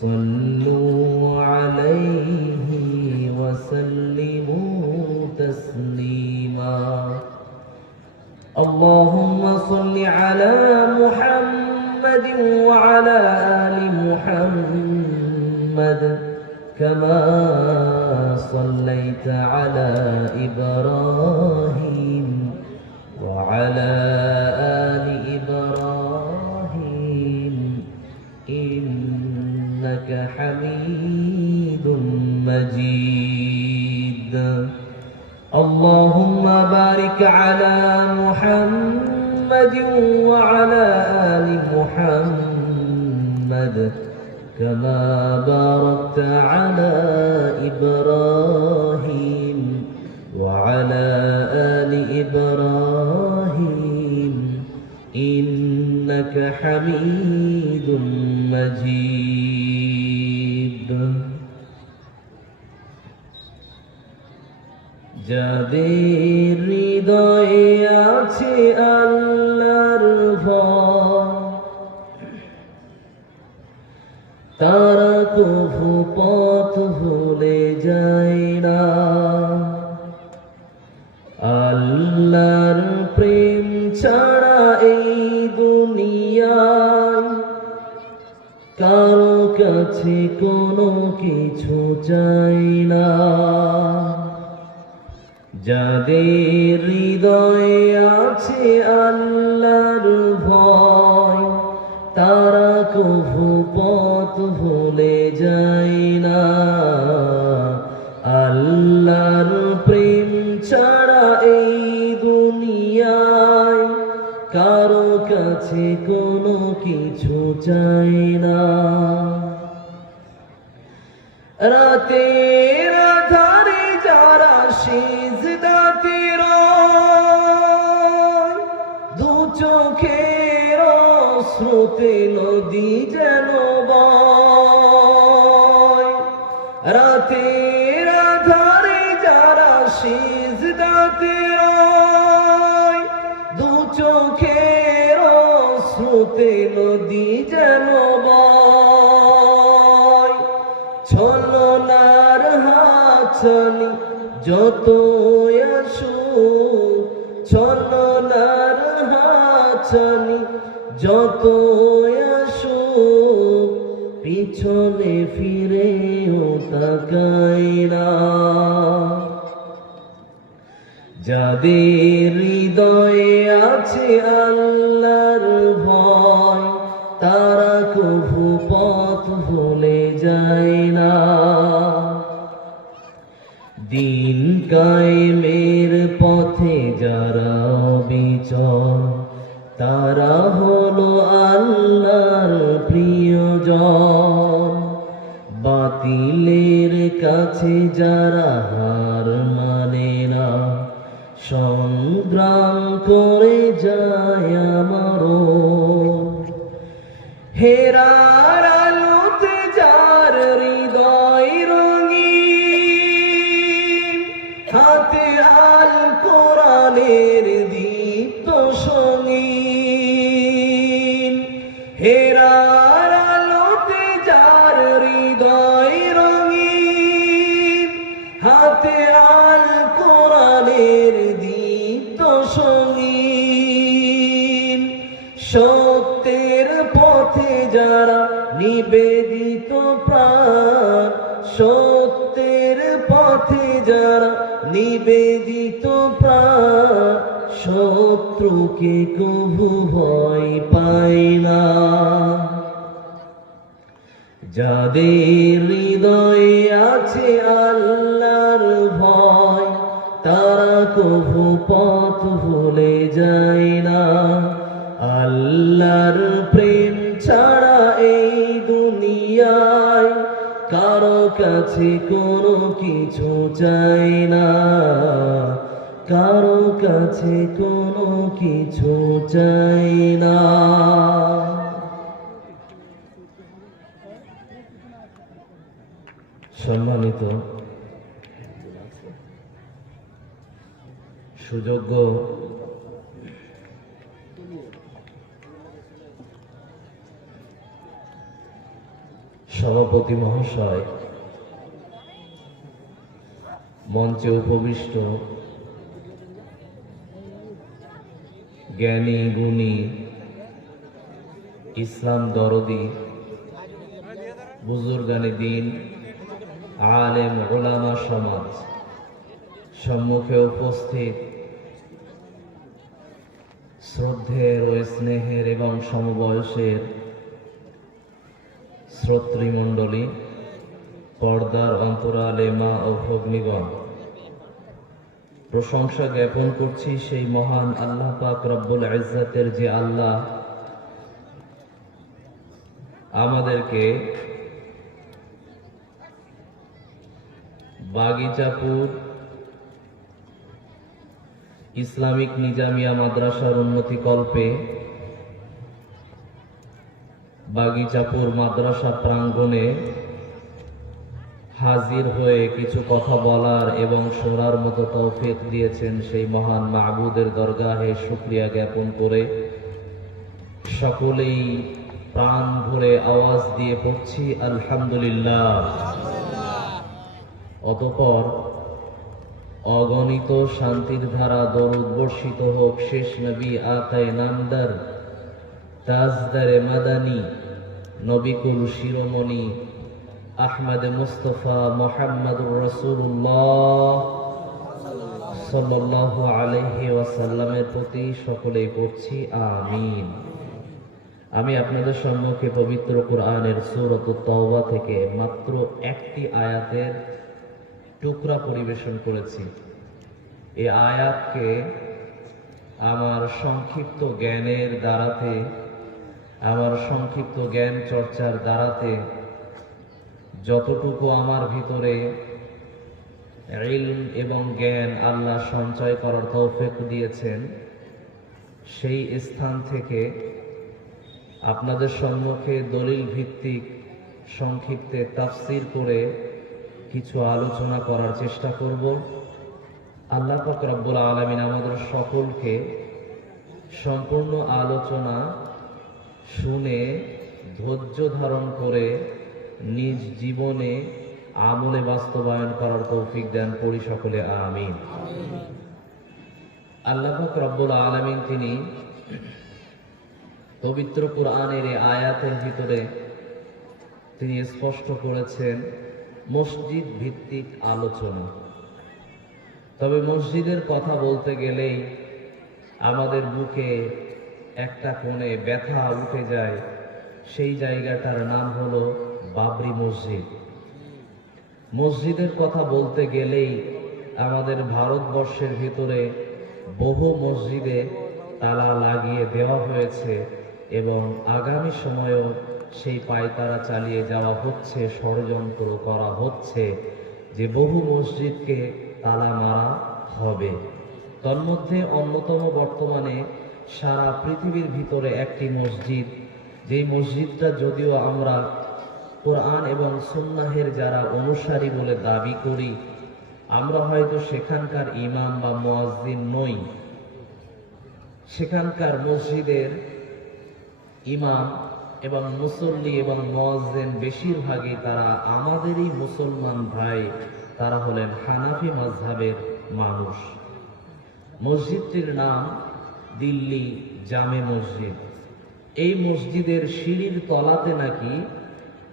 صلوا عليه وسلموا تسليما اللهم صل على محمد وعلى آل محمد كما صليت على إبراهيم وعلى آل إبراهيم إنك حميد مجيد اللهم بارك على محمد وعلى آل محمد كما باركت على إبراهيم وعلى آل إبراهيم إنك حميد مجيد যাদের হৃদয়ে আছে আল্লাহর ভয় তারা কভু পথ ভুলে যায় না আল্লাহর প্রেম ছাড়া এই দুনিয়ায় কারো কাছে কোনো কিছু চাই না যাদের হৃদয়ে আছে আল্লাহর ভয় তারা কভু পথ ভুলে যায় না আল্লাহর প্রেম ছাড়া এই দুনিয়ায় কারো কাছে কোনো কিছু চাই না রাতের আধারে যারা সিজদাতে রয় দু চোখের স্রোতে নদী যেন বয় রাতের আধারে যারা সিজদাতে রয় দু চোখের স্রোতে নদী যেন বয় ছলনার হাতছানি যত আসুক ছলনার হাতছানি যত আসুক পিছনে ফিরেও তাকাই না যাদের হৃদয়ে আছে আল্লাহর ভয় তারা কভু পথ ভুলে যায় না দিন কায়েমের পথে যারা অবিচল তারা হলো আল্লাহর প্রিয়জন বাতিলের কাছে যারা হার মানে না সংগ্রাম করে যায় আমারও হেরার আলোতে যার হৃদয় রঙিন হাতে আল কোরআনের দীপ্ত সঙ্গীন হেরার আলোতে যার হৃদয় রঙিন হাতে আল কোরআনের দীপ্ত সঙ্গীন সত্যের পথে যারা নিবেদিত প্রাণ সত্যের পথে যারা নিবেদিত প্রাণ শত্রুকে কভু ভয় পায় না যাদের হৃদয়ে আছে আল্লাহর ভয় তারা কভু পথ ভুলে যায় না আল্লাহর প্রেম ছাড়া এই দুনিয়ায় কারো কাছে কোনো কিছু চাই না কারো কাছে কোনো কিছু চাই না সম্মানিত সুযোগ্য সভাপতি মহাশয়, মঞ্চে উপবিষ্ট জ্ঞানী গুণী ইসলাম দরদি বুজুর্গানে দিন, আলেম ওলামা সমাজ, সম্মুখে উপস্থিত শ্রদ্ধের ও স্নেহের এবং সমবয়সের শ্রোতৃমণ্ডলী, পর্দার অন্তরালে মা ও ভগ্নীগণ, প্রশংসা জ্ঞাপন করছি সেই মহান আল্লাহ পাক রব্বুল ইজ্জতের, যে আল্লাহ আমাদেরকে বাগিচাপুর ইসলামিক নিজামিয়া মাদ্রাসার উন্নতি কল্পে বাগিচাপুর মাদ্রাসা প্রাঙ্গণে হাজির হয়ে কিছু কথা বলার এবং শোনার মতো তৌফিক দিয়েছেন সেই মহান মাবুদের দরগাহে শুকরিয়া জ্ঞাপন করে সকলেই প্রাণ ভরে আওয়াজ দিয়ে পড়ছি আলহামদুলিল্লাহ। অতঃপর অগণিত শান্তির ধারা দরুদ বর্ষিত হোক শেষ নবী আকায়ে নামদার, তাজদারে মাদানী, নবিকুল শিরোমণি আহমদ মুস্তফা মুহাম্মদুর রাসূলুল্লাহ সাল্লাল্লাহু আলাইহি ওয়াসাল্লামের প্রতি সকলেই পড়ছি আমিন। আমি আপনাদের সম্মুখে পবিত্র কোরআনের সূরাতুত তাওবা থেকে মাত্র একটি আয়াতের টুকরা পরিবেশন করেছি। এই আয়াতকে আমার সংক্ষিপ্ত জ্ঞানের দ্বারাতে, আমার সংক্ষিপ্ত জ্ঞান চর্চার দ্বারাতে যতটুকু আমার ভিতরে ইলম এবং জ্ঞান আল্লাহ সঞ্চয় করার তৌফিক দিয়েছেন, সেই স্থান থেকে আপনাদের সম্মুখে দলিল ভিত্তিক সংক্ষিপ্তে তাফসীর করে কিছু আলোচনা করার চেষ্টা করব। আল্লাহ পাক রব্বুল আলামিন আমাদের সকলকে সম্পূর্ণ আলোচনা শুনে ধৈর্য ধারণ করে নিজ জীবনে আমলে বাস্তবায়ন করার তৌফিক দেন, পড়ি সকলে আমিন। আল্লাহ পাক রব্বুল আলামিন তিনি পবিত্র কোরআনের এই আয়াতের ভিতরে তিনি স্পষ্ট করেছেন মসজিদ ভিত্তিক আলোচনা। তবে মসজিদের কথা বলতে গেলেই আমাদের বুকে একটা কোণে ব্যথা উঠে যায়, সেই জায়গাটার নাম হলো বাবরি মসজিদ। মসজিদের কথা বলতে গেলেই আমাদের ভারতবর্ষের ভিতরে বহু মসজিদে তালা লাগিয়ে দেওয়া হয়েছে এবং আগামী সময়েও সেই পায়তারা চালিয়ে যাওয়া হচ্ছে, ষড়যন্ত্র করা হচ্ছে যে বহু মসজিদকে তালা মারা হবে। তন্মধ্যে অন্যতম বর্তমানে সারা পৃথিবীর ভিতরে একটি মসজিদ, যেই মসজিদটা যদিও আমরা কোরআন এবং সুন্নাহের যারা অনুসারী বলে দাবি করি, আমরা হয়তো সেখানকার ইমাম বা মুয়াজ্জিন নই, সেখানকার মসজিদের ইমাম এবং মুসল্লি এবং মুয়াজ্জিন বেশিরভাগই তারা আমাদেরই মুসলমান ভাই, তারা হলেন হানাফি মাযহাবের মানুষ। মসজিদটির নাম দিল্লি জামে মসজিদ। এই মসজিদের সিঁড়ির তলাতে নাকি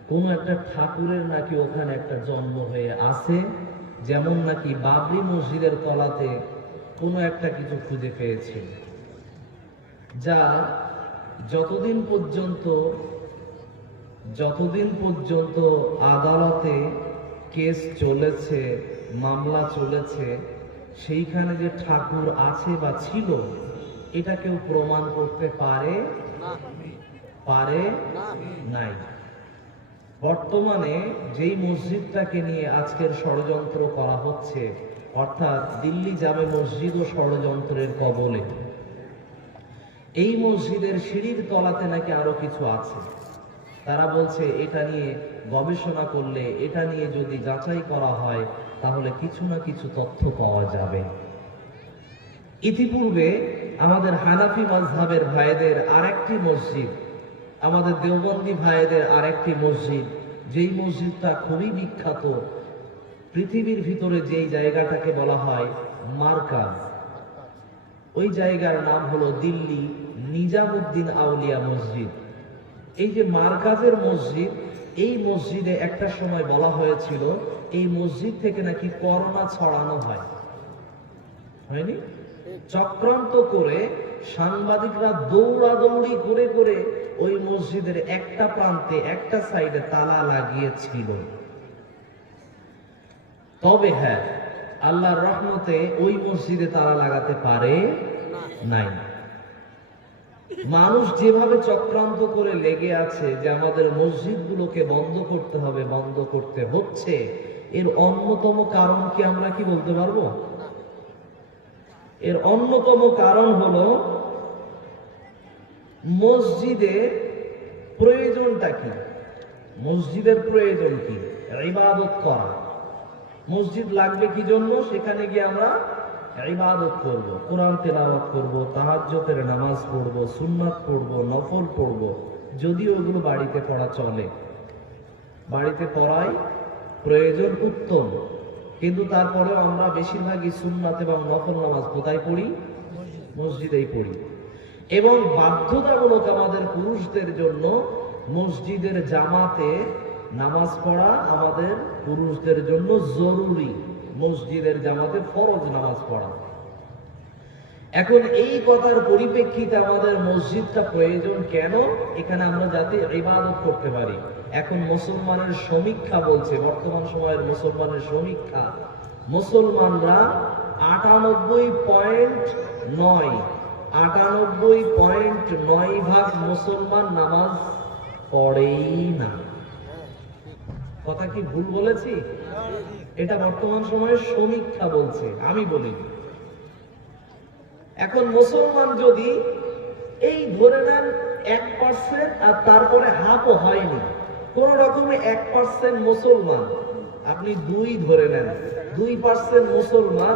কোনো একটা ঠাকুরের নাকি ওখানে একটা জন্ম হয়ে আছে, যেমন নাকি বাবরি মসজিদের তলাতে কোনো একটা কিছু খুঁজে পেয়েছে, যা যতদিন পর্যন্ত আদালতে কেস চলেছে, মামলা চলেছে, সেইখানে যে ঠাকুর আছে বা ছিল এটা কেউ প্রমাণ করতে পারে নাই। বর্তমানে যেই মসজিদটাকে নিয়ে আজকের ষড়যন্ত্র করা হচ্ছে, অর্থাৎ দিল্লি জামে মসজিদও ষড়যন্ত্রের কবলে। এই মসজিদের সিঁড়ির তলাতে নাকি আরো কিছু আছে। তারা বলছে এটা নিয়ে গবেষণা করলে, এটা নিয়ে যদি যাচাই করা হয়, তাহলে কিছু না কিছু তথ্য পাওয়া যাবে। ইতিপূর্বে আমাদের হানাফি মাযহাবের ভাইদের আরেকটি মসজিদ, আমাদের দেওবন্দি ভাইদের আরেকটি মসজিদ যেই মসজিদটা খুবই বিখ্যাত, পৃথিবীর ভিতরে যেই জায়গাটাকে বলা হয় মারকাজ, ওই জায়গার নাম হলো দিল্লি নিজামুদ্দিন আউলিয়া মসজিদ। এই যে মারকাজের মসজিদ, এই মসজিদে একটা সময় বলা হয়েছিল এই মসজিদ থেকে নাকি করোনা ছড়ানো হয়, হয়নি? চক্রান্ত করে সাংবাদিকরা দৌড়াদৌড়ি করে করে ওই মসজিদের একটা প্রান্তে একটা সাইডে তালা লাগিয়েছিল। তবে হ্যাঁ, আল্লাহর রহমতে ওই মসজিদে তালা লাগাতে পারে নাই। মানুষ যেভাবে চক্রান্ত করে লেগে আছে যে আমাদের মসজিদগুলোকে বন্ধ করতে হবে, বন্ধ করতে হচ্ছে, এর অন্যতম কারণ কি আমরা কি বলতে পারবো? এর অন্যতম কারণ হলো মসজিদের প্রয়োজনটা কি? মসজিদের প্রয়োজন কি? ইবাদত করা। মসজিদ লাগবে কি জন্য? সেখানে গিয়ে আমরা ইবাদত করব, কোরআন তেলাওয়াত করব, তাহাজ্জুদের নামাজ পড়ব, সুন্নাত পড়ব, নফল পড়ব। যদিও ওগুলো বাড়িতে পড়া চলে, বাড়িতে পড়াই প্রয়োজন, উত্তম, কিন্তু তারপরেও আমরা বেশিরভাগই সুন্নাত এবং নফল নামাজ কোথায় পড়ি? মসজিদেই পড়ি। এবং বাধ্যতামূলক আমাদের পুরুষদের জন্য মসজিদের জামাতে নামাজ পড়া আমাদের পুরুষদের জন্য জরুরি। মসজিদের জামাতে ফরজ নামাজ পড়া। এখন এই কথার পরিপ্রেক্ষিতে আমাদের মসজিদটা প্রয়োজন কেন? এখানে আমরা যাতে ইবাদত করতে পারি। এখন মুসলমানের সমীক্ষা বলছে, বর্তমান সময়ের মুসলমানের সমীক্ষা, মুসলমানরা 98.9 মুসলমান নামাজ পড়েই না। কথা কি ভুল বলেছি? এটা বর্তমান সময়ের সমীক্ষা বলছে, আমি বলিনি। এখন মুসলমান যদি এই ধরে নেন 1% আর তারপরে হাফও হয়নি, কোন রকমে 1% মুসলমান, আপনি 2 ধরে নেন, 2% মুসলমান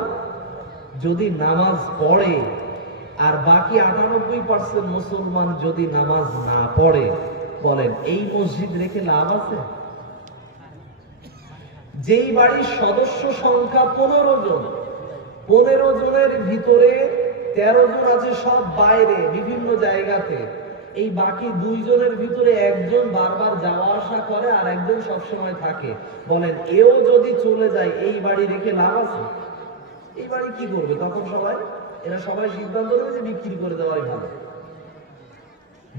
যদি নামাজ পড়ে আর বাকি 98% মুসলমান যদি নামাজ না পড়ে, বলেন এই মসজিদ রেখে লাভ আছে? যেই বাড়ির সদস্য সংখ্যা 15 জন, 15 জনের ভিতরে 13 জন আছে সব বাইরে বিভিন্ন জায়গাতে, এই বাকি 2 জনের ভিতরে একজন বারবার যাওয়া আসা করে আর একজন সবসময় থাকে, বলেন এও যদি চলে যায় এই বাড়ি রেখে লাভ আছে? এই বাড়ি কি করবে তখন? এরা সবাই সিদ্ধান্ত নেবে যে বিক্রি করে দেওয়াই ভালো।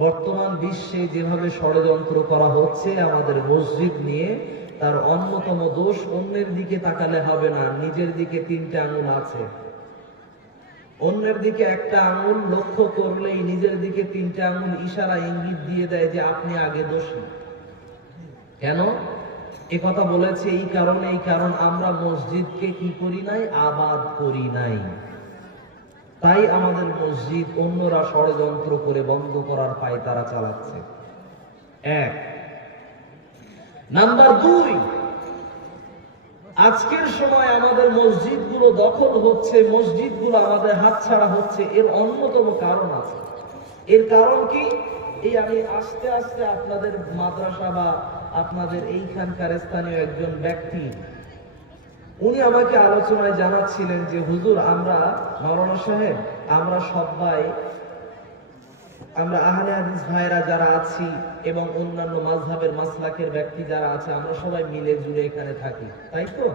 বর্তমান বিশ্বে যেভাবে ষড়যন্ত্র করা হচ্ছে আমাদের মসজিদ নিয়ে, তার অন্যতম দোষ অন্যের দিকে তাকালে হবে না, নিজের দিকে 3টে আঙুল আছে। অন্যের দিকে একটা আঙুল লক্ষ্য করলেই নিজের দিকে 3টে আঙুল ইশারা ইঙ্গিত দিয়ে দেয় যে আপনি আগে দোষী। কেন এ কথা বলেছে? এই কারণ আমরা মসজিদকে কি করি নাই? আবাদ করি নাই। তাই আমাদের মসজিদ অন্যরা ষড়যন্ত্র করে বন্ধ করার পায়তারা চালাচ্ছে। 1 নাম্বার 2, আজকের সময় আমাদের মসজিদগুলো দখল হচ্ছে, মসজিদগুলো আমাদের হাতছাড়া হচ্ছে। এর অন্যতম কারণ আছে। এর কারণ কি? এই আমি আস্তে আস্তে আপনাদের মাদ্রাসা বা আপনাদের এইখানকার স্থানীয় একজন ব্যক্তি, উনি আমাকে আলোচনায় জানাচ্ছিলেন যে হুজুর, আমরা মাওলানা সাহেব, আমরা সবাই, আমরা আহলে হাদিস ভাইরা যারা আছি এবং অন্যান্য মাযহাবের মাসলাকের ব্যক্তি যারা আছে, আমরা সবাই মিলে জুড়ে এখানে থাকি, তাই তো?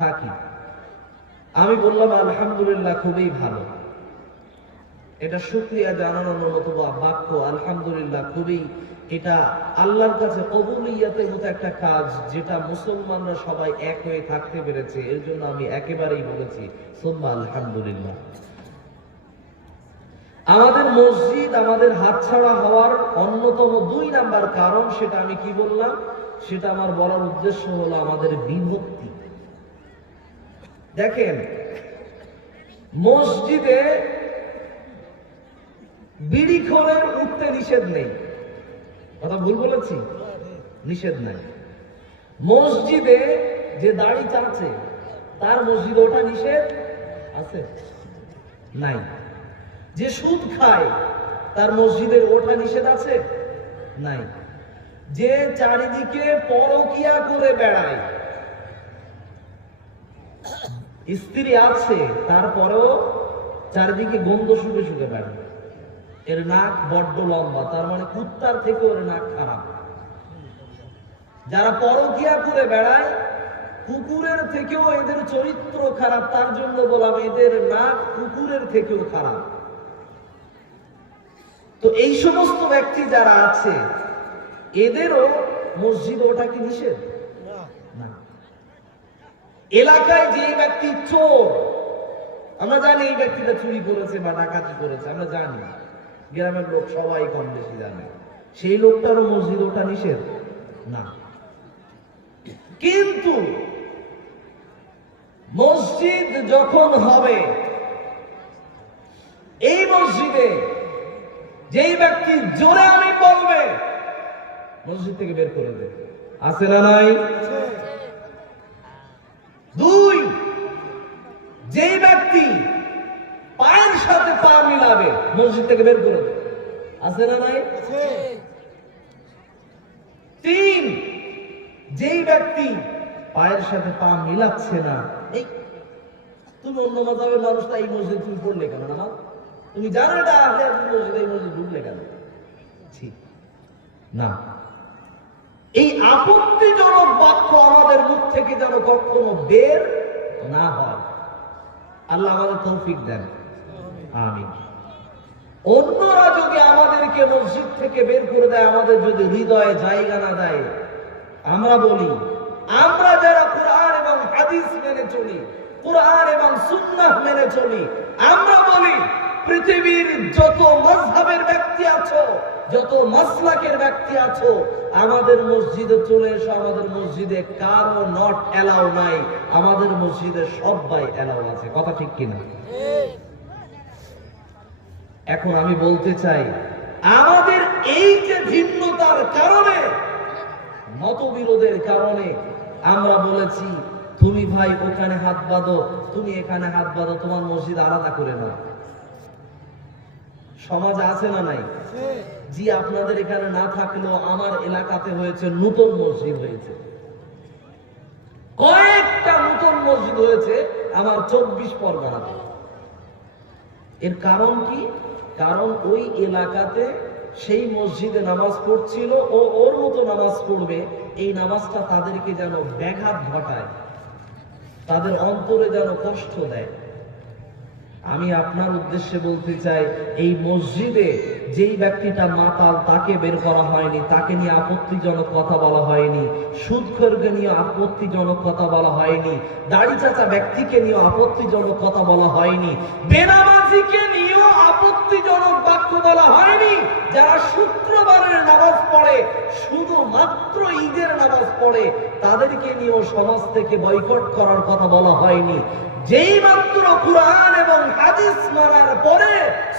থাকি। আমি বললাম আলহামদুলিল্লাহ, খুবই ভালো। এটা শুকরিয়া জানানোর মতো বাক্য, আলহামদুলিল্লাহ, খুবই, এটা আল্লাহর কাছে কবুলিয়াতের মতো একটা কাজ, যেটা মুসলমানরা সবাই এক হয়ে থাকতে পেরেছে। এর জন্য আমি একেবারেই বলেছি সুম্মা আলহামদুলিল্লাহ। আমাদের মসজিদ আমাদের হাতছাড়া হওয়ার অন্যতম 2 নাম্বার কারণ, সেটা আমি কি বললাম? সেটা আমার বলার উদ্দেশ্য হলো আমাদের বিভক্তি। দেখেন, মসজিদে বিড়িখোরের উঠতে নিষেধ নেই, কথা ভুল বলেছি? নিষেধ নাই। মসজিদে যে দাড়ি চাচ্ছে তার মসজিদে ওঠা নিষেধ আছে? নাই। যে সুদ খায় তার মসজিদের ওঠা নিষেধ আছে? নাই। যে চারিদিকে পরকিয়া করে বেড়ায়, স্ত্রী আছে তারপরেও চারিদিকে গন্ধ শুকে শুকে বেড়ায়, এর নাক বড্ড লম্বা, তার মানে কুত্তার থেকেও এর নাক খারাপ। যারা পরকিয়া করে বেড়ায় কুকুরের থেকেও এদের চরিত্র খারাপ, তার জন্য বললাম এদের নাক কুকুরের থেকেও খারাপ। তো এই সমস্ত ব্যক্তি যারা আছে এদেরও মসজিদ ওটা কি নিষেধ না। এলাকায় যে ব্যক্তি চোর, আমরা জানি এই ব্যক্তিটা চুরি করেছে বা ডাকাতি করেছে, আমরা জানি, গ্রামের লোক সবাই কম বেশি জানে, সেই লোকটারও মসজিদ ওটা নিষেধ না। কিন্তু মসজিদ যখন হবে, এই মসজিদে যেই ব্যক্তি জোরে আমি বলবে মসজিদ থেকে বের করে দেবে, আছে না নাই? দুই, যেই ব্যক্তি পায়ের সাথে পা মিলাবে মসজিদ থেকে বের করে দেবে, আছে না নাই? তিন, যেই ব্যক্তি পায়ের সাথে পা মিলাচ্ছে না, এই তুমি অন্য মাযহাবের মানুষ, তাই মসজিদ তুমি পড়লে কেন না? তুমি জানো এটা আহলে হাদিস মসজিদ, এই মসজিদ ঢুকলে কেন? ঠিক না। এই আপত্তিজনক বাক্য আমাদের মুখ থেকে যেন কখনো বের না হয়, আল্লাহ আমাদের তৌফিক দেন, আমিন। অন্যরা যদি আমাদেরকে মসজিদ থেকে বের করে দেয়, আমাদের যদি হৃদয়ে জায়গা না দেয়, আমরা বলি আমরা যারা কোরআন এবং হাদিস মেনে চলি, কোরআন এবং সুন্নাহ মেনে চলি, আমরা বলি পৃথিবীর যত মাযহাবের ব্যক্তি আছো, যত মাসলাকের ব্যক্তি আছো, আমাদের মসজিদে চলে এসো। আমাদের মসজিদে কারো নট এলাও নাই, আমাদের মসজিদে সবাই এলাও আছে। কথা ঠিক কিনা? এখন আমি বলতে চাই, আমাদের এই যে ভিন্নতার কারণে, মতবিরোধের কারণে আমরা বলেছি তুমি ভাই ওখানে হাত বাঁধো, তুমি এখানে হাত বাঁধো, তোমার মসজিদ আলাদা করে নাও। সমাজ আছে না নাই? জি, আপনাদের এখানে না থাকলেও আমার এলাকাতে হয়েছে, নতুন মসজিদ হয়েছে, কয়েকটা নতুন মসজিদ হয়েছে আমার 24 পরগনাতে। এর কারণ কি? কারণ ওই এলাকাতে সেই মসজিদে নামাজ পড়ছিল, ও ওর মতো নামাজ পড়বে, এই নামাজটা তাদেরকে যেন ব্যাঘাত ঘটায়, তাদের অন্তরে যেন কষ্ট দেয়। আমি আপনার উদ্দেশ্যে বলতে চাই, এই মসজিদে যেই ব্যক্তিটা মাতাল তাকে বের করা হয়নি, তাকে নিয়ে আপত্তিজনক কথা বলা হয়নি, সুদখোরকে নিয়ে আপত্তিজনক কথা বলা হয়নি, দাড়ি চাচা ব্যক্তিকে নিয়ে আপত্তিজনক কথা বলা হয়নি, বেনামাজিকে নিয়েও আপত্তিজনক বাক্য বলা হয়নি, যারা শুক্রবারের নামাজ পড়ে, শুধুমাত্র ঈদের নামাজ পড়ে, তাদেরকে নিয়েও সমাজ থেকে বয়কট করার কথা বলা হয়নি। যেই মাত্র কুরআন এবং হাদিস মানার পরে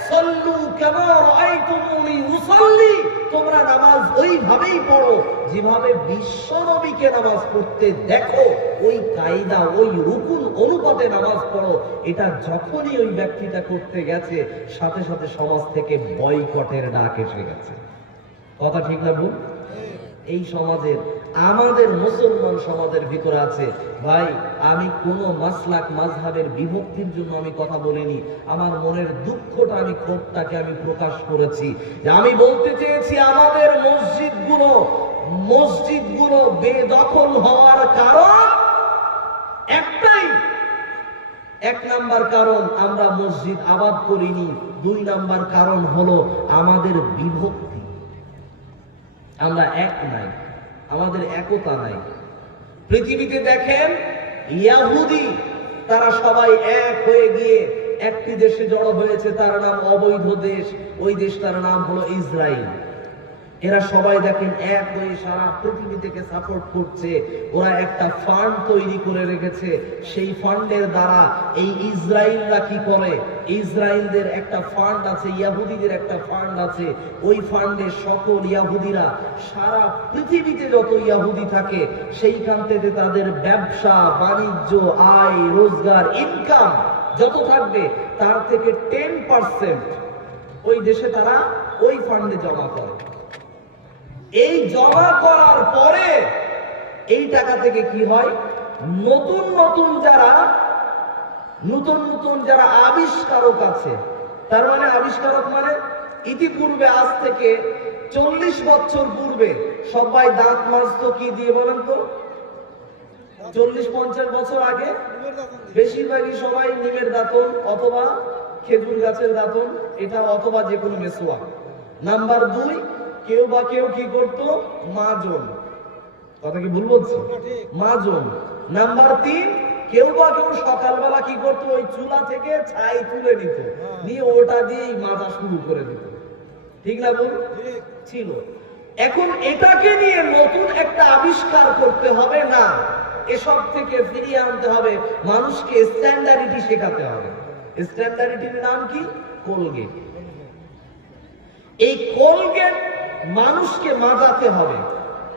সল্লু কামা রাআইতুমুনি উসাল্লি, তোমরা নামাজ ওইভাবেই পড়ো যেভাবে বিশ্বনবীকে নামাজ পড়তে দেখো, ওই কায়দা ওই রুকুন অনুপাতে নামাজ পড়ো, এটা যখনই ওই ব্যক্তিটা করতে গেছে, সাথে সাথে সমাজ থেকে বয়কটের ডাক এসে গেছে। কথা ঠিক না ভুল? এই সমাজের, আমাদের মুসলমান সমাজের ভিতরে আছে। ভাই, আমি কোন মাসলাক মাযহাবের বিভক্তির জন্য আমি কথা বলিনি, আমার মনের দুঃখটা, আমি ক্ষোভটাকে আমি প্রকাশ করেছি। যে আমি বলতে চেয়েছি, আমাদের মসজিদগুলো বেদখল হওয়ার কারণ একটাই। এক নাম্বার কারণ, আমরা মসজিদ আবাদ করিনি। দুই নাম্বার কারণ হলো আমাদের বিভক্তি, আমরা এক নাই, আমাদের একতা নাই। পৃথিবীতে দেখেন, ইহুদি তারা সবাই এক হয়ে গিয়ে একটি দেশে জড়ো হয়েছে, তার নাম অবৈধ দেশ, ওই দেশটার নাম হলো ইসরায়েল। এরা সবাই দেখেন এক হয়ে সারা পৃথিবী থেকে সাপোর্ট করছে। ওরা একটা ফান্ড তৈরি করে রেখেছে, সেই ফান্ডের দ্বারা এই ইসরায়েলরা কি করে, ইসরায়েলদের একটা ফান্ড আছে, ইহুদিদের একটা ফান্ড আছে, ওই ফান্ডে সকল ইহুদিরা সারা পৃথিবীতে যত ইহুদি থাকে সেইখান থেকে তাদের ব্যবসা বাণিজ্য, আয় রোজগার, ইনকাম যত থাকবে তার থেকে 10% ওই দেশে তারা ওই ফান্ডে জমা করে। এই জমা করার পরে এই টাকা থেকে কি হয়, নতুন নতুন যারা আবিষ্কারক আছে, তার মানে আবিষ্কারক মানে ইতিপূর্বে আজ থেকে 40 বছর পূর্বে সবাই দাঁত মাজতো কি দিয়ে বলেন তো? 40-50 বছর আগে বেশিরভাগই সবাই নিমের দাঁতন অথবা খেজুর গাছের দাঁতন, এটা অথবা যে কোনো মেসোয়া। নাম্বার 2, কেউ কি করতো, মাজন। কথা কি ভুল বলছি? মাজন। নাম্বার 3, কেউ সকালবেলা কি করতো, ওই চুলা থেকে ছাই তুলে নিত, নিয়ে ওটা দিয়েই মাজা শুরু করে দিত। ঠিক না বল? ছিল। এখন এটাকে নিয়ে নতুন একটা আবিষ্কার করতে হবে না, এসব থেকে ফিরিয়ে আনতে হবে, মানুষকে স্ট্যান্ডার্ডিটি শেখাতে হবে। স্ট্যান্ডার্ডিটির নাম কি? কোলগেট। এই কোলগেট মানুষকে মাজাতে হবে।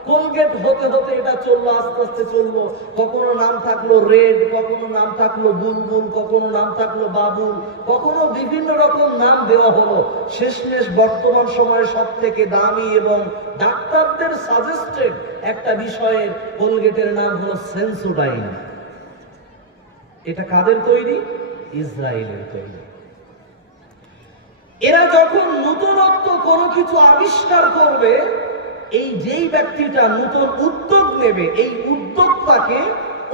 কোলগেট হতে হতে এটা চললো, আস্তে আস্তে চললো। কখনো নাম থাকলো রেড, কখনো নাম থাকলো বুলবুল, কখনো নাম থাকলো বাবুল, কখনো বিভিন্ন রকম নাম দেওয়া হলো। শেষমেশ বর্তমান সময়ে সব থেকে দামি এবং ডাক্তারদের সাজেস্টেড একটা বিষয়ের কোলগেটের নাম হলো সেন্সোডাইন। এটা কাদের তৈরি? ইসরায়েলের তৈরি। এরা যখন নতুনত্ব কোনো কিছু আবিষ্কার করবে, এই যেই ব্যক্তিটা নতুন উদ্যোগ নেবে, এই উদ্যোগটাকে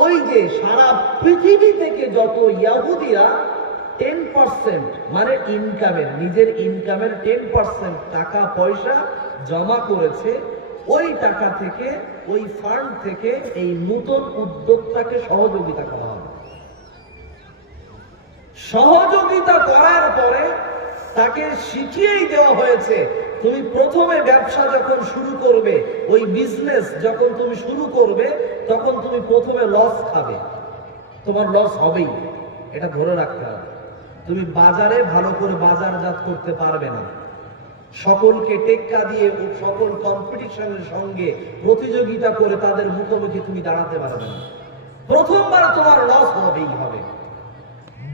ওই যে সারা পৃথিবী থেকে যত ইহুদিরা 10% মানে ইনকামের, নিজের ইনকামের 10% টাকা পয়সা জমা করেছে, ওই টাকা থেকে, ওই ফান্ড থেকে এই নতুন উদ্যোগটাকে সহযোগিতা করা হবে। সহযোগিতা করার পরে তাকে শিখিয়েই দেওয়া হয়েছে, তুমি প্রথমে ব্যবসা যখন শুরু করবে, ওই বিজনেস যখন তুমি শুরু করবে, তখন তুমি প্রথমে লস খাবে, তোমার লস হবেই, এটা ধরে রাখতে হবে। তুমি বাজারে ভালো করে বাজারজাত করতে পারবে না, সকলকে টেক্কা দিয়ে ও সকল কম্পিটিশনের সঙ্গে প্রতিযোগিতা করে তাদের মুখোমুখি তুমি দাঁড়াতে পারবে না, প্রথমবার তোমার লস হবেই হবে।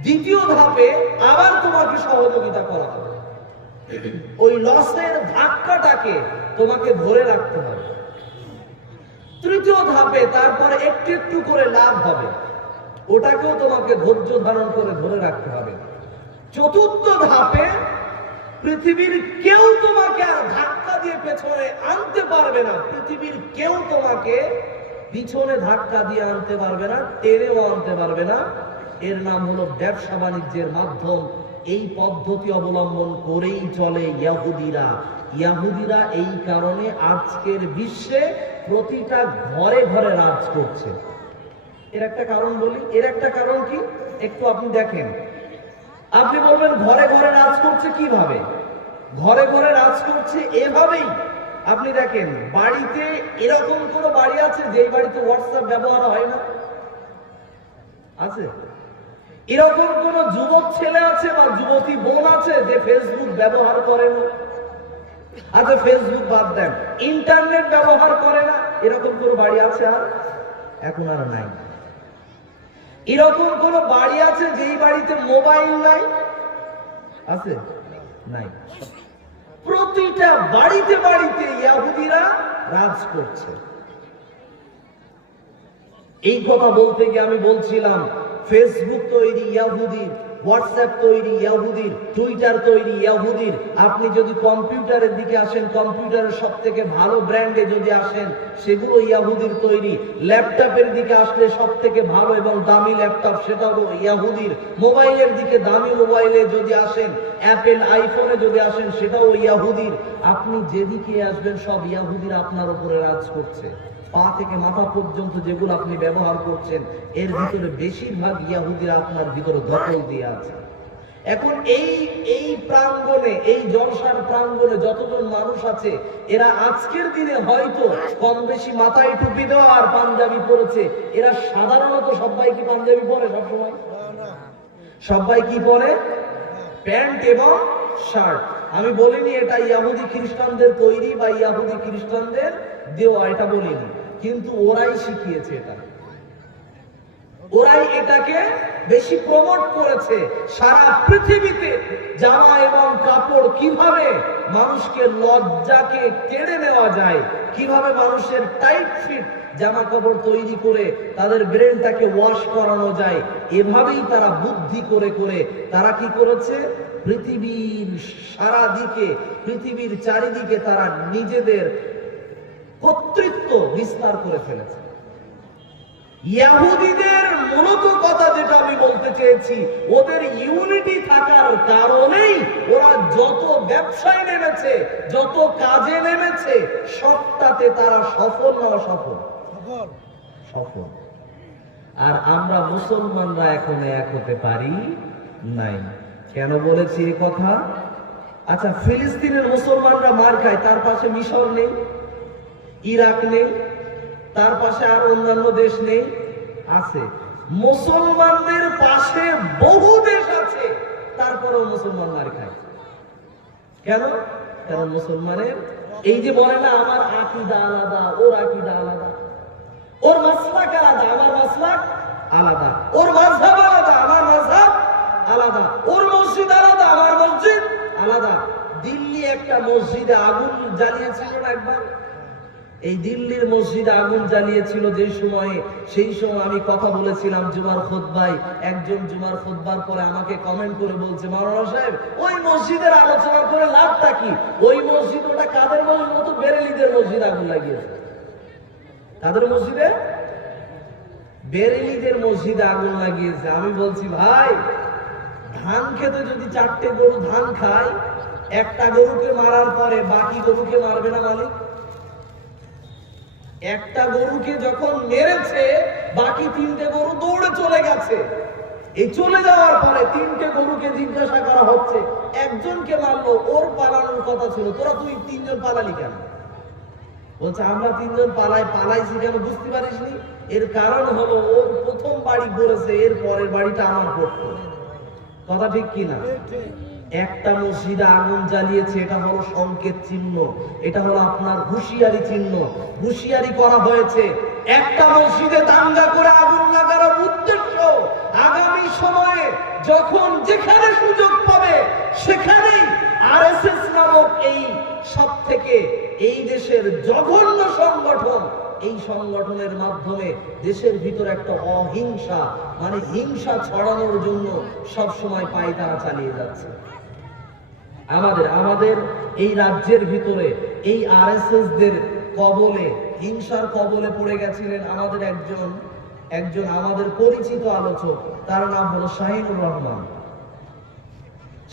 দ্বিতীয় ধাপে আবার তোমাকে সহযোগিতা করা হবে, ওই লসের ধাক্কাটাকে তোমাকে ধরে রাখতে হবে। তৃতীয় ধাপে তারপরে একটু একটু করে লাভ হবে, ওটাকেও তোমাকে ধৈর্য ধারণ করে ধরে রাখতে হবে। চতুর্থ ধাপে পৃথিবীর কেউ তোমাকে আর ধাক্কা দিয়ে পেছনে আনতে পারবে না, পৃথিবীর কেউ তোমাকে পিছনে ধাক্কা দিয়ে আনতে পারবে না, টেনেও আনতে পারবে না। এর নাম হলো ব্যবসা বাণিজ্যের মাধ্যম। এই পদ্ধতি অবলম্বন করেই চলে ইহুদিরা। এই কারণে আজকের বিশ্বে প্রতিটা ঘরে ঘরে রাজ করছে। এর একটা কারণ বলি, এর একটা কারণ কি একটু আপনি দেখেন। আপনি বলবেন ঘরে ঘরে রাজ করছে কিভাবে? ঘরে ঘরে রাজ করছে এভাবেই। আপনি দেখেন, বাড়িতে এরকম কোন বাড়ি আছে যে বাড়িতে হোয়াটসঅ্যাপ ব্যবহার হয় না? আছে? এরকম কোন যুবক ছেলে আছে বা যুবতী বোন আছে যে ফেসবুক ব্যবহার করে না? আচ্ছা, ফেসবুক বাদ দেন, ইন্টারনেট ব্যবহার করে না, এরকম কোন বাড়ি আছে? আর এখন আর নাই। এরকম কোন বাড়ি আছে যেই বাড়িতে মোবাইল নাই? আছে? নাই। প্রতিটা বাড়িতে বাড়িতে ইহুদিরা রাজ করছে। এই কথা বলতে গিয়ে আমি বলছিলাম, ফেসবুক তৈরি ইহুদির, হোয়াটসঅ্যাপ তৈরি ইহুদির, টুইটার তৈরি ইহুদির। আপনি যদি কম্পিউটারের দিকে আসেন, কম্পিউটারের সব থেকে ভালো ব্র্যান্ডে যদি আসেন, সেগুলো ইহুদির তৈরি। ল্যাপটপের দিকে আসলে সব থেকে ভালো এবং দামি ল্যাপটপ, সেটাও ইহুদির। মোবাইলের দিকে দামি মোবাইলে যদি আসেন, অ্যাপেল আইফোনে যদি আসেন, সেটাও ইহুদির। আপনি যেদিকে আসবেন সব ইহুদিরা আপনার উপরে রাজ করছে। পা থেকে মাথা পর্যন্ত যেগুলো আপনি ব্যবহার করছেন, এর ভিতরে বেশিরভাগ ইহুদিরা আপনার ভিতরে দখল দিয়ে আছে। এখন এই প্রাঙ্গণে, এই জলসার প্রাঙ্গণে যতজন মানুষ আছে, এরা আজকের দিনে হয়তো কম বেশি মাথায় টুপি দেওয়া আর পাঞ্জাবি পরেছে। এরা সাধারণত সবাই কি পাঞ্জাবি পরে? সবসময় সবাই কি পরে? প্যান্ট এবং শার্ট। আমি বলিনি এটা ইহুদি খ্রিস্টানদের তৈরি বা ইহুদি খ্রিস্টানদের দেওয়া, এটা বলিনি, কিন্তু ওরাই শিখিয়েছে এটা, ওরাই এটাকে বেশি প্রমোট করেছে। সারা পৃথিবীতে জামা এবং কাপড় কিভাবে মানুষকে লজ্জাকে কেড়ে নেওয়া যায়, কিভাবে মানুষের টাইট ফিট জামা কাপড় তৈরি করে তাদের ব্রেনটাকে ওয়াশ করানো যায়, এভাবেই তারা বুদ্ধি করে করে তারা কি করেছে, পৃথিবীর সারা দিকে, পৃথিবীর চারিদিকে তারা নিজেদের কর্তৃত্ব বিস্তার করে ফেলেছে। ইহুদিদের মূলত কথা যেটা আমি বলতে চেয়েছি, ওদের ইউনিটি থাকার কারণেই ওরা যত ব্যবসায় নেমেছে, যত কাজে নেমেছে, সবটাতে তারা সফল না অসফল? সফল। আর আমরা মুসলমানরা এখন এক হতে পারি নাই। কেন বলেছি এই কথা? আচ্ছা, ফিলিস্তিনের মুসলমানরা মার খায়, তার পাশে মিশর নেই, ইরাক নেই, তার পাশে আর অন্যান্য দেশ নেই? আছে। মুসলমানদের পাশে বহু দেশ আছে, তারপরেও মুসলমান মার খায়। কেন? কারণ মুসলমানের এই যে বলে না, আমার আকীদা আলাদা, ওর আকীদা আলাদা, ওর মাসলাক আলাদা, আমার মাসলাক আলাদা, ওর মাযহাব আলাদা, আমার মাযহাব আলাদা, ওর মসজিদ আলাদা, আমার মসজিদ আলাদা। দিল্লি একটা মসজিদে আগুন জ্বালিয়েছিল না একবার? এই দিল্লির মসজিদে আগুন জ্বালিয়েছিল যে সময়ে, সেই সময় আমি কথা বলেছিলাম জুমার খুতবায়। একজন জুমার খুতবার পরে আমাকে কমেন্ট করে বলছে, মাওলানা সাহেব, ওই মসজিদের আলোচনা করে লাভটা কি? ওই মসজিদ, ওটা কাদের মসজিদ? তো বেরেলিদের মসজিদ আগুন লাগিয়েছে। কাদের মসজিদে? বেরেলিদের মসজিদে আগুন লাগিয়েছে। আমি বলছি, ভাই, ধান খেতে যদি 4টে গরু ধান খায়, একটা গরুকে মারার পরে বাকি গরুকে মারবে না মালিক? একটা গরুকে যখন মেরেছে, বাকি 3টে গরু দৌড়ে চলে গেছে। এই চলে যাওয়ার পরে 3টে গরুকে জিজ্ঞাসা করা হচ্ছে, একজনকে মারলো, ওর পালানোর কথা ছিল, তোরা তুই 3জন পালালি কেন? বলছে, আমরা 3জন পালাইছি কেন বুঝতে পারিসনি? এর কারণ হলো, ওর প্রথম বাড়ি করেছে, এর পরের বাড়িটা আমার করতো। কথা ঠিক কিনা? একটা মসজিদে আগুন জ্বালিয়েছে, এটা হলো সংকেত চিহ্ন, এটা হলো আপনার হুঁশিয়ারি চিহ্ন। হুঁশিয়ারি করা হয়েছে। একটা মসজিদে দাঙ্গা করে আগুন লাগানোর উদ্দেশ্য, আগামী সময়ে যখন যেখানে সুযোগ পাবে সেখানেই আরএসএস নামক এই সব থেকে এই দেশের জঘন্য সংগঠন, এই সংগঠনের মাধ্যমে দেশের ভিতর একটা অহিংসা, মানে হিংসা ছড়ানোর জন্য সব সময় পায়তারা চালিয়ে যাচ্ছে। আমাদের এই রাজ্যের ভিতরে এই আরএসএস দের কবলে, হিংসার কবলে পড়ে গেছিলেন আমাদের একজন আমাদের পরিচিত আলোচক, তার নাম হলো শাহিনুর রহমান।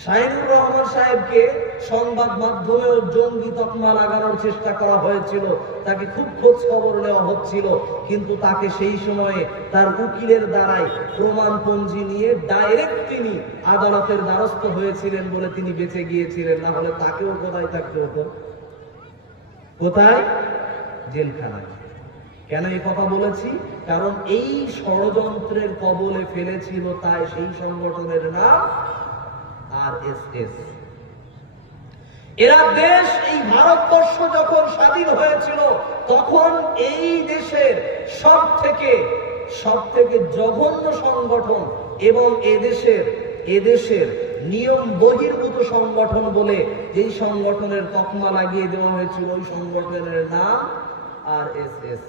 শাহিনুর রহমান সাহেবকে সংবাদ মাধ্যমেও জঙ্গি তকমা লাগানোর চেষ্টা করা হয়েছিল, তাকে খুব খোঁজ খবর নেওয়া হচ্ছিল, কিন্তু তাকে সেই সময়ে তার উকিলের দ্বারাই প্রমাণপঞ্জি নিয়ে ডাইরেক্ট তিনি আদালতের দ্বারস্থ হয়েছিলেন বলে তিনি বেঁচে গিয়েছিলেন। না হলে তাকেও কোথায় থাকতে হতো? কোথায়? জেলখানায়। কেন এই কথা বলেছি? কারণ এই ষড়যন্ত্রের কবলে ফেলেছিল, তাই সেই সংগঠনের নাম আরএসএস। এরা দেশ, এই ভারতবর্ষ যখন স্বাধীন হয়েছিল, তখন এই দেশের সব থেকে জঘন্য সংগঠন এবং এদেশের নিয়ম বহির্ভূত সংগঠন বলে যেই সংগঠনের তকমা লাগিয়ে দেওয়া হয়েছিল, ওই সংগঠনের নাম আরএসএস।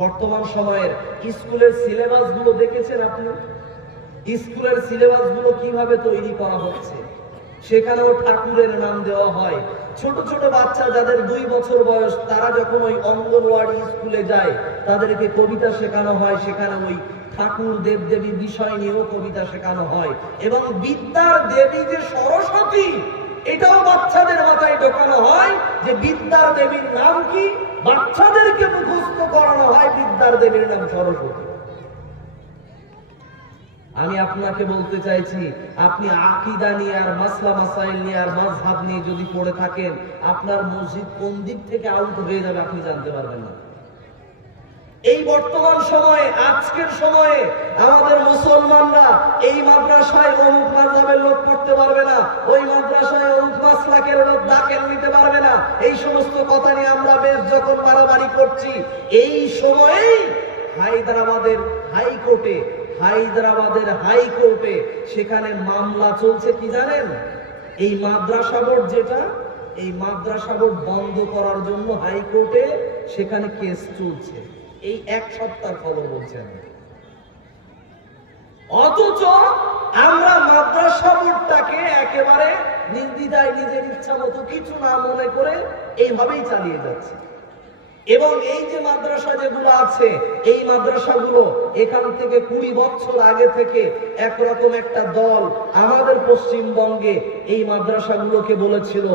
বর্তমান সময়ের স্কুলের সিলেবাস গুলো দেখেছেন আপনি? স্কুলের সিলেবাস গুলো কিভাবে তৈরি করা হচ্ছে? সেখানেও ঠাকুরের নাম দেওয়া হয়। ছোট ছোট বাচ্চা যাদের 2 বছর বয়স, তারা যখন ওই অঙ্গনওয়াড়ি স্কুলে যায়, তাদেরকে কবিতা শেখানো হয়, সেখানে ওই ঠাকুর দেবদেবী বিষয় নিয়েও কবিতা শেখানো হয়। এবং বিদ্যার দেবী যে সরস্বতী, এটাও বাচ্চাদের মাথায় ঢোকানো হয় যে বিদ্যার দেবীর নাম কি, বাচ্চাদেরকে মুখস্থ করানো হয় বিদ্যার দেবীর নাম সরস্বতী। আমি আপনাকে বলতে চাইছি, আপনি আকীদা নিয়ে আর মাসলা মাসাইল নিয়ে আর মাযহাব নিয়ে যদি পড়ে থাকেন, আপনার মসজিদ কোন দিক থেকে আউট হয়ে যাবে আপনি জানতে পারবেন না। এই বর্তমান সময়ে, আজকের সময়ে আমাদের মুসলমানরা এই মাদ্রাসায় অমুক মাযহাবের লোক পড়তে পারবে না, ওই মাদ্রাসায় অমুক মাসলাকের লোক দাখিল নিতে পারবে না, এই সমস্ত কথা নিয়ে আমরা বেশ যখন বাড়াবাড়ি করছি, এই সময়েই হায়দ্রাবাদের হাইকোর্টে সেখানে মামলা চলছে। কি জানেন? এই মাদ্রাসা বোর্ড যেটা, এই মাদ্রাসা বোর্ড বন্ধ করার জন্য হাইকোর্টে সেখানে কেস চলছে। এই এক সপ্তাহ খবর বলছেন। অথচ আমরা মাদ্রাসা বোর্ডটাকে একেবারে নির্দ্বিধায় নিজের ইচ্ছা মতো কিছু না মনে করে এইভাবেই চালিয়ে যাচ্ছে। এবং এই যে মাদ্রাসা যেগুলো আছে, এই মাদ্রাসাগুলো এখান থেকে 20 বছর আগে থেকে একরকম একটা দল আমাদের পশ্চিমবঙ্গে এই মাদ্রাসাগুলোকে বলেছিল